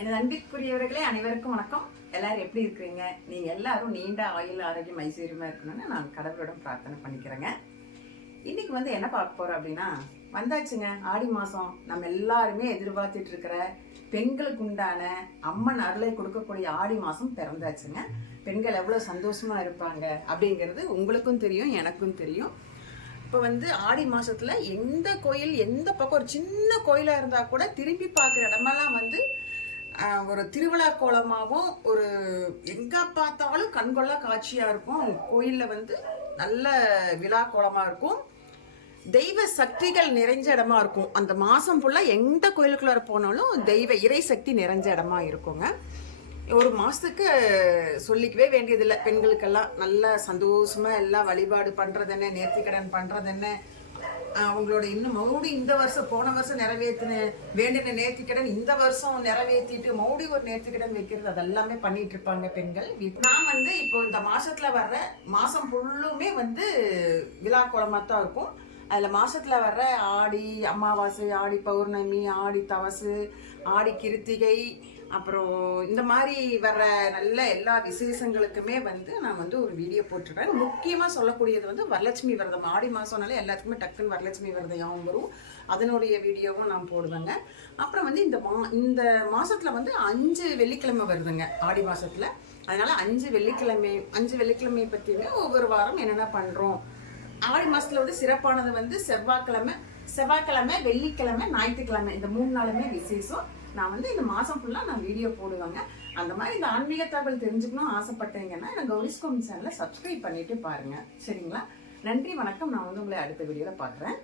எனது அன்பிற்குரியவர்களே அனைவருக்கும் வணக்கம். எல்லாரும் எப்படி இருக்கிறீங்க? நீங்க எல்லாரும் நீண்ட ஆயுள் ஆரோக்கியம் ஐஸ்வர்யமா இருக்கணும்னு நான் கடவுளிடம் பிரார்த்தனை பண்ணிக்கிறேங்க. இன்னைக்கு வந்து என்ன பார்க்க போறோம் அப்படின்னா வந்தாச்சுங்க. ஆடி மாசம் நம்ம எல்லாருமே எதிர்பார்த்துட்டு இருக்கிற பெண்களுக்கு உண்டான அம்மன் அருளை கொடுக்கக்கூடிய ஆடி மாசம் பிறந்தாச்சுங்க. பெண்கள் எவ்வளோ சந்தோஷமா இருப்பாங்க அப்படிங்கிறது உங்களுக்கும் தெரியும் எனக்கும் தெரியும். இப்போ வந்து ஆடி மாசத்துல எந்த கோயில் எந்த பக்கம் ஒரு சின்ன கோயிலா இருந்தா கூட திரும்பி பார்க்குற இடமெல்லாம் வந்து ஒரு திருவிழா கோலமாகவும் ஒரு எங்கே பார்த்தாலும் கண்கொள்ளா காட்சியாக இருக்கும். கோயிலில் வந்து நல்ல விழா கோலமாக இருக்கும். தெய்வ சக்திகள் நிறைஞ்ச இடமா இருக்கும். அந்த மாதம் ஃபுல்லாக எந்த கோயிலுக்குள்ளார போனாலும் தெய்வ இறை சக்தி நிறைஞ்ச இடமா இருக்குங்க. ஒரு மாதத்துக்கு சொல்லிக்கவே வேண்டியதில்லை. பெண்களுக்கெல்லாம் நல்ல சந்தோஷமாக எல்லாம் வழிபாடு பண்ணுறது என்ன நேர்த்திக்கடன் பண்ணுறது என்ன அவங்களோட இன்னும் மறுபடியும் இந்த வருஷம் போன வருஷம் நிறைவேற்றின வேண்டின நேர்த்திக்கடன் இந்த வருஷம் நிறைவேற்றிட்டு மௌடி ஒரு நேர்த்திக்கடன் வைக்கிறது அதெல்லாமே பண்ணிட்டு இருப்பாங்க பெண்கள். நான் வந்து இப்போ இந்த மாசத்துல வர்ற மாசம் ஃபுல்லுமே வந்து விழா கோலமா தான் இருக்கும். அதில் மாதத்தில் வர்ற ஆடி அமாவாசை ஆடி பௌர்ணமி ஆடி தவசு ஆடி கிருத்திகை அப்புறம் இந்த மாதிரி வர்ற நல்ல எல்லா விசேஷங்களுக்குமே வந்து நான் வந்து ஒரு வீடியோ போட்டுருவேன் முக்கியமாக சொல்லக்கூடியது வந்து வரலட்சுமி விரதம். ஆடி மாதம்னாலே எல்லாத்துக்குமே டக்குன்னு வரலட்சுமி விரதம் ஞாபகம் வரும். அதனுடைய வீடியோவும் நான் போடுவேங்க. அப்புறம் வந்து இந்த மா இந்த மாதத்தில் வந்து அஞ்சு வெள்ளிக்கிழமை வருதுங்க ஆடி மாதத்தில் அதனால் அஞ்சு வெள்ளிக்கிழமை அஞ்சு வெள்ளிக்கிழமை பற்றியுமே ஒவ்வொரு வாரம் என்னென்ன பண்ணுறோம் ஆடி மாசத்துல வந்து சிறப்பானது வந்து செவ்வாய்க்கிழமை செவ்வாய்க்கிழமை வெள்ளிக்கிழமை ஞாயிற்றுக்கிழமை. இந்த மூணு நாளுமே விசேஷம். நான் வந்து இந்த மாசம் ஃபுல்லா நான் வீடியோ போடுவேங்க. அந்த மாதிரி இந்த ஆன்மீக தகவல் தெரிஞ்சுக்கணும் ஆசைப்பட்டீங்கன்னா எனக்கு கௌரிஸ்கோம் சேனலை சப்ஸ்கிரைப் பண்ணிட்டு பாருங்க. சரிங்களா? நன்றி வணக்கம். நான் வந்து உங்களை அடுத்த வீடியோல பார்க்குறேன்.